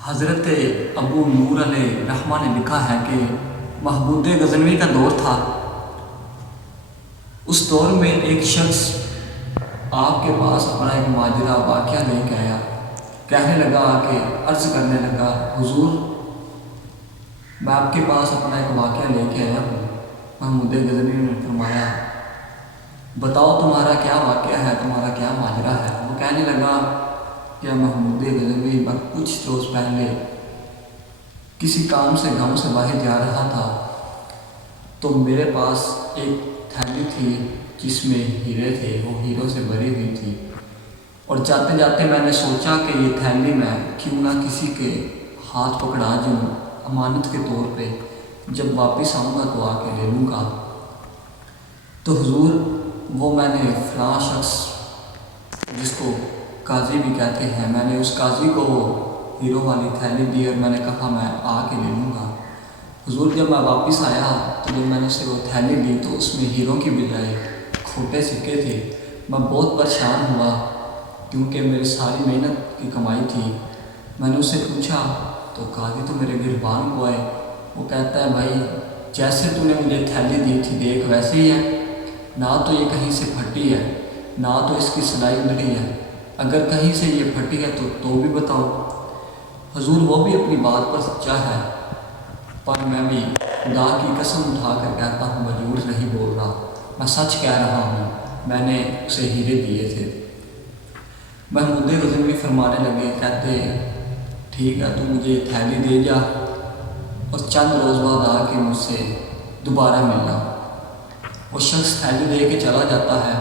حضرت ابو نور علیہ رحمہ نے لکھا ہے کہ محمود غزنوی کا دور تھا۔ اس دور میں ایک شخص آپ کے پاس اپنا ایک ماجرا واقعہ لے کے آیا، کہنے لگا کہ عرض کرنے لگا، حضور میں آپ کے پاس اپنا ایک واقعہ لے کے آیا ہوں۔ محمود غزنوی نے فرمایا، بتاؤ تمہارا کیا واقعہ ہے، تمہارا کیا ماجرا ہے؟ وہ کہنے لگا کہ محمود غزنوی میں کچھ روز پہلے کسی کام سے گاؤں سے باہر جا رہا تھا، تو میرے پاس ایک تھیلی تھی جس میں ہیرے تھے، وہ ہیروں سے بھری ہوئی تھی، اور جاتے جاتے میں نے سوچا کہ یہ تھیلی میں کیوں نہ کسی کے ہاتھ پکڑا جوں امانت کے طور پہ، جب واپس آؤں گا تو آ کے لے لوں گا۔ تو حضور وہ میں نے فلاں شخص جس کو قاضی بھی کہتے ہیں، میں نے اس قاضی کو وہ ہیروں والی تھیلی دی اور میں نے کہا میں آ کے لے لوں گا۔ حضور جب میں واپس آیا تو جب میں نے اسے وہ تھیلی دی تو اس میں ہیروں کی بجائے کھوٹے سکے تھے۔ میں بہت پریشان ہوا کیونکہ میری ساری محنت کی کمائی تھی۔ میں نے اسے پوچھا تو قاضی تو میرے گربان کو آئے، وہ کہتا ہے بھائی جیسے تو نے مجھے تھیلی دی تھی دیکھ ویسے ہی ہے، نہ تو یہ کہیں سے پھٹی ہے نہ تو اس کی سلائی ادھری ہے، اگر کہیں سے یہ پھٹی ہے تو بھی بتاؤ۔ حضور وہ بھی اپنی بات پر سچا ہے، پر میں بھی خدا کی قسم اٹھا کر کہتا ہوں میں جھوٹ نہیں بول رہا، میں سچ کہہ رہا ہوں، میں نے اسے ہیرے دیے تھے۔ محمود غزنوی فرمانے لگے، کہتے ٹھیک ہے تو مجھے تھیلی دے جا اور چند روز بعد آ کے مجھ سے دوبارہ ملنا۔ وہ شخص تھیلی دے کے چلا جاتا ہے۔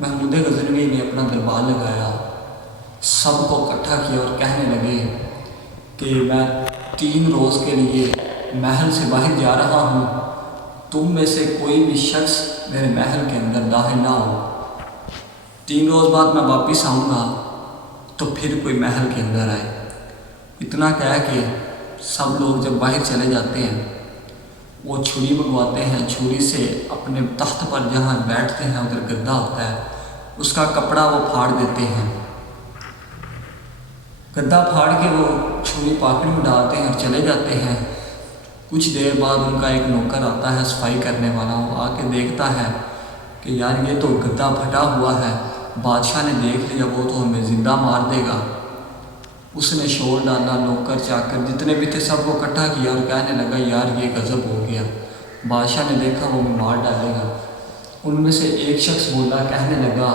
محمود غزنوی نے اپنا دربار لگایا، سب کو اکٹھا کیا اور کہنے لگے کہ میں 3 روز کے لیے محل سے باہر جا رہا ہوں، تم میں سے کوئی بھی شخص میرے محل کے اندر داخل نہ ہو۔ 3 روز بعد میں واپس آؤں گا تو پھر کوئی محل کے اندر آئے۔ اتنا کہہ کے سب لوگ جب باہر چلے جاتے ہیں، وہ چھری منگواتے ہیں، چھری سے اپنے تخت پر جہاں بیٹھتے ہیں ادھر گدا ہوتا ہے، اس کا کپڑا وہ پھاڑ دیتے ہیں، گدا پھاڑ کے وہ چھری پاکٹ میں ڈالتے ہیں اور چلے جاتے ہیں۔ کچھ دیر بعد ان کا ایک نوکر آتا ہے صفائی کرنے والا، وہ آ کے دیکھتا ہے کہ یار یہ تو گدا پھٹا ہوا ہے، بادشاہ نے دیکھ لیا وہ تو ہمیں زندہ مار دے گا۔ اس نے شور ڈالا، نوکر چاکر جتنے بھی تھے سب کو اکٹھا کیا اور کہنے لگا یار یہ غضب ہو گیا، بادشاہ نے دیکھا وہ مار ڈالے گا۔ ان میں سے ایک شخص بولا، کہنے لگا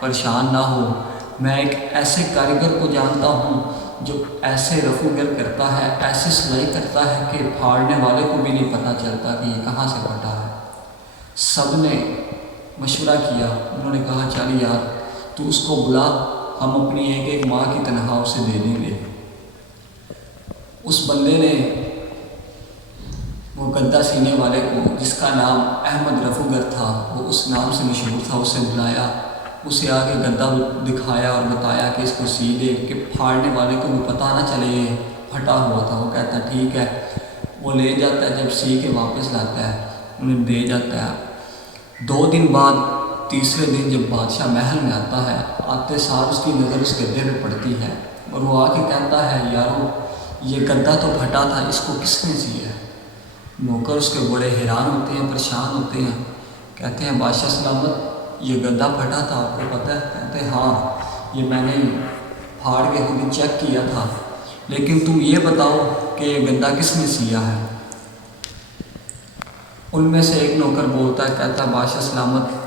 پریشان نہ ہو، میں ایک ایسے کاریگر کو جانتا ہوں جو ایسے رفو گر کرتا ہے، ایسے سلائی کرتا ہے کہ پھاڑنے والے کو بھی نہیں پتہ چلتا کہ یہ کہاں سے پھٹا ہے۔ سب نے مشورہ کیا، انہوں نے کہا چل یار تو اس کو بلا، ہم اپنی ایک ماہ کی تنخواہ اسے دے دیں گے۔ اس بندے نے وہ گدا سینے والے کو، جس کا نام احمد رفوگر تھا، وہ اس نام سے مشہور تھا، اسے بلایا، اسے آگے گدا دکھایا اور بتایا کہ اس کو سی دے کہ پھاڑنے والے کو بھی پتہ نہ چلے یہ پھٹا ہوا تھا۔ وہ کہتا ہے ٹھیک ہے، وہ لے جاتا ہے، جب سی کے واپس لاتا ہے انہیں دے جاتا ہے۔ 2 دن بعد تیسرے دن جب بادشاہ محل میں آتا ہے، آتے سار اس کی نظر اس گدے پہ پڑتی ہے اور وہ آ کے کہتا ہے یارو یہ گدا تو پھٹا تھا، اس کو کس نے سیا ہے؟ نوکر اس کے بڑے حیران ہوتے ہیں، پریشان ہوتے ہیں، کہتے ہیں بادشاہ سلامت یہ گدا پھٹا تھا آپ کو پتہ ہے؟ کہتے ہیں ہاں یہ میں نے پھاڑ کے خود چیک کیا تھا، لیکن تم یہ بتاؤ کہ یہ گدا کس نے سیا ہے؟ ان میں سے ایک نوکر بولتا ہے، کہتا ہے بادشاہ سلامت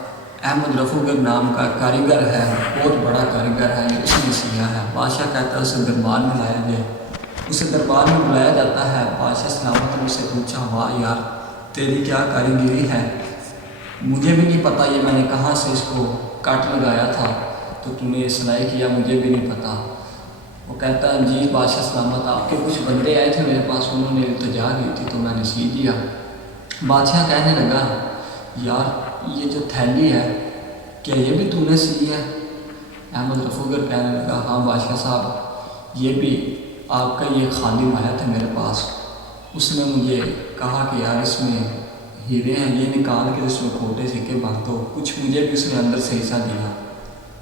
احمد رفوگر نام کا کاریگر ہے، بہت بڑا کاریگر ہے، یہ اس نے سیا ہے۔ بادشاہ کہتا ہے اسے دربار میں لایا جائے۔ اسے دربار میں بلایا جاتا ہے۔ بادشاہ سلامت نے اسے پوچھا، واہ یار تیری کیا کاریگری ہے، مجھے بھی نہیں پتہ یہ میں نے کہاں سے اس کو کٹ لگایا تھا تو تم نے یہ سلائی کیا، مجھے بھی نہیں پتہ۔ وہ کہتا ہے جی بادشاہ سلامت آپ کے کچھ بندے آئے تھے میرے پاس، انہوں نے التجا کی تھی تو میں نے سی دیا۔ بادشاہ کہنے لگا یار یہ جو تھیلی ہے کیا یہ بھی تم نے سی ہے؟ احمد رفوگر کہنے لگا ہاں بادشاہ صاحب یہ بھی آپ کا یہ خادم آیا تھا میرے پاس، اس نے مجھے کہا کہ یار اس میں ہیرے ہیں، یہ نکال کے اس میں کھوٹے سکے بھر دو، کچھ مجھے بھی اس نے اندر سے حصہ دیا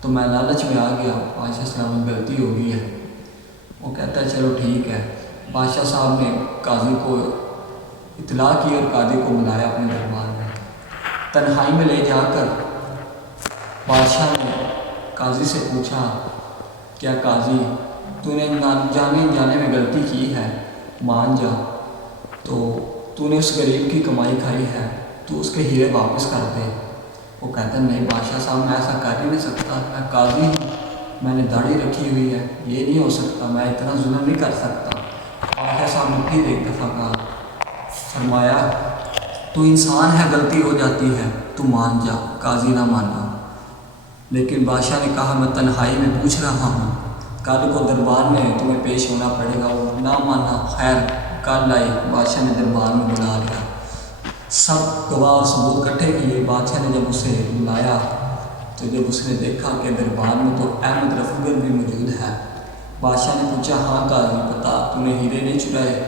تو میں لالچ میں آ گیا، بادشاہ سلامت غلطی ہو گئی ہے۔ وہ وہ کہتا ہے چلو ٹھیک ہے۔ بادشاہ صاحب نے قاضی کو اطلاع کی اور قاضی کو بلایا اپنے دربار میں۔ تنہائی میں لے جا کر بادشاہ نے قاضی سے پوچھا، کیا قاضی تو نے جانے میں غلطی کی ہے، مان جا، تو نے اس غریب کی کمائی کھائی ہے، تو اس کے ہیرے واپس کر دے۔ وہ کہتا ہے نہیں بادشاہ صاحب، میں ایسا کر ہی نہیں سکتا، میں قاضی ہوں، میں نے داڑھی رکھی ہوئی ہے، یہ نہیں ہو سکتا، میں اتنا ظلم نہیں کر سکتا۔ بادشاہ صاحب نے پھر ایک دفعہ کہا، فرمایا تو انسان ہے، غلطی ہو جاتی ہے، تو مان جا۔ قاضی نہ مانا، لیکن بادشاہ نے کہا میں تنہائی میں پوچھ رہا ہوں، کل کو دربار میں تمہیں پیش ہونا پڑے گا۔ وہ نہ مانا۔ خیر کل آئی، بادشاہ نے دربار میں بلا لیا، سب گواہ اور ثبوت اکٹھے کیے۔ بادشاہ نے جب اسے بلایا تو جب اس نے دیکھا کہ دربار میں تو احمد رفیع بھی موجود ہے، بادشاہ نے پوچھا ہاں قاضی بتا، تو نے ہیرے نہیں چرائے؟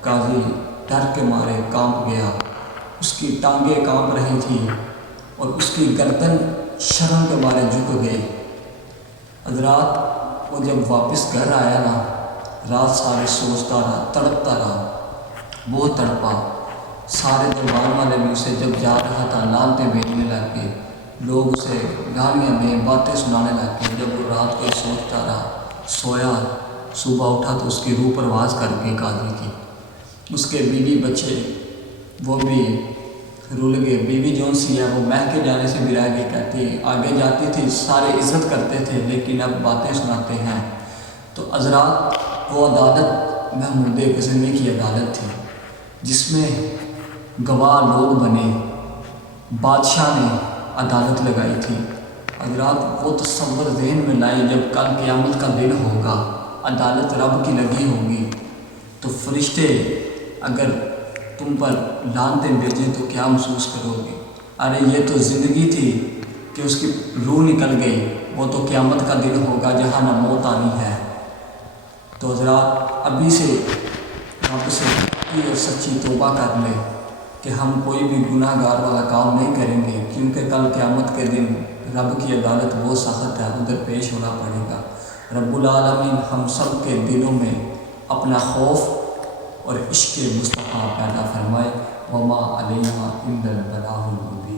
قاضی ڈر کے مارے کانپ گیا، اس کی ٹانگیں کانپ رہی تھی اور اس کی گردن شرم کے مارے جھک گئی۔ حضرات وہ جب واپس گھر آیا نا، رات سارے سوچتا رہا، تڑپتا رہا، بہت تڑپا۔ سارے دربار والے بھی اسے جب جا رہا تھا لانتیں بھیجنے لگ گئے، لوگ اسے گالیاں دیں، باتیں سنانے لگ گئے۔ جب وہ رات کو سوچتا رہا، سویا، صبح اٹھا تو اس کی روح پرواز کر گئی قاضی کی۔ اس کے بیوی بچے وہ بھی رول گئے۔ بیوی جون سی ہے وہ مہکے جانے سے بھی رہ گئی، کہتی آگے جاتی تھی سارے عزت کرتے تھے لیکن اب باتیں سناتے ہیں۔ تو حضرات وہ عدالت محمود غزنوی کی عدالت تھی جس میں گواہ لوگ بنے، بادشاہ نے عدالت لگائی تھی۔ حضرات وہ تصور ذہن میں لائی، جب کل قیامت کا دن ہوگا، عدالت رب کی لگی ہوگی، تو فرشتے اگر تم پر لعنتیں بھیجیں تو کیا محسوس کرو گے؟ ارے یہ تو زندگی تھی کہ اس کی روح نکل گئی، وہ تو قیامت کا دن ہوگا جہاں نہ موت آنی ہے۔ تو حضرات ابھی سے رب سے پکی اور سچی توبہ کر لیں کہ ہم کوئی بھی گناہ گار والا کام نہیں کریں گے، کیونکہ کل قیامت کے دن رب کی عدالت بہت سخت ہے، ادھر پیش ہونا پڑے گا۔ رب العالمین ہم سب کے دلوں میں اپنا خوف اور عشق مصطفیٰ پیدا فرمائے۔ وما علینا الا البلاغ المبین۔